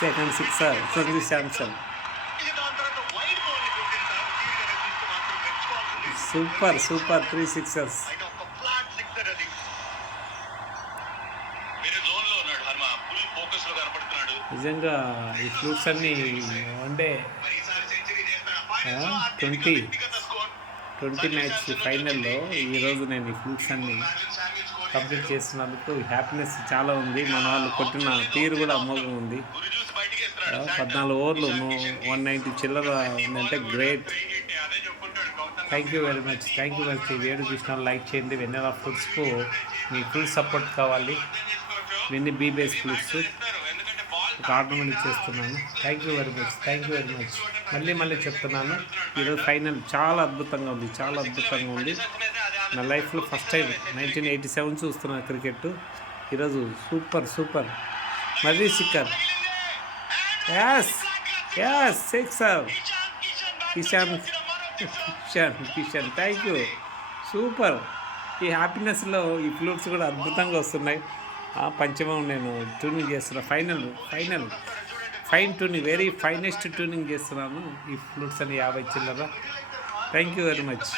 Second sixer Sanju Samson. Super super 3 sixers. నిజంగా ఈ flutes అన్నీ వన్డే 20 మ్యాచ్ ఫైనల్లో ఈరోజు నేను ఈ ఫ్లూట్స్ అన్నీ కంప్లీట్ చేస్తున్నందుకు హ్యాపీనెస్ చాలా ఉంది. మన వాళ్ళు కొట్టిన తీరు కూడా అమోఘంగా ఉంది. 14 ఓవర్లు 190 చిల్లర ఉందంటే great. Thank you very much. ఈ వీడియో చూసిన లైక్ చేయండి. వెన్నెలా ఫ్రూట్స్కు మీ ఫుల్ సపోర్ట్ కావాలి. వెన్నీ బీ బేస్ ఫ్రూట్స్ ఒక ఆర్డర్మెంట్ ఇచ్చేస్తున్నాను. Thank you very much. మళ్ళీ చెప్తున్నాను, ఈరోజు ఫైనల్ చాలా అద్భుతంగా ఉంది. నా లైఫ్లో ఫస్ట్ టైం 1987 చూస్తున్నాను క్రికెట్. ఈరోజు సూపర్ మరీ సిక్కర్. యాస్ sixer. Kishan thank you. Super. ఈ హ్యాపీనెస్లో ఈ ఫ్లూట్స్ కూడా అద్భుతంగా వస్తున్నాయి. పంచమం నేను ట్యూనింగ్ చేస్తున్నా. Fine tuning, very finest tuning చేస్తున్నాను ఈ ఫ్లూట్స్ అని 50 చిల్లర. Thank you very much.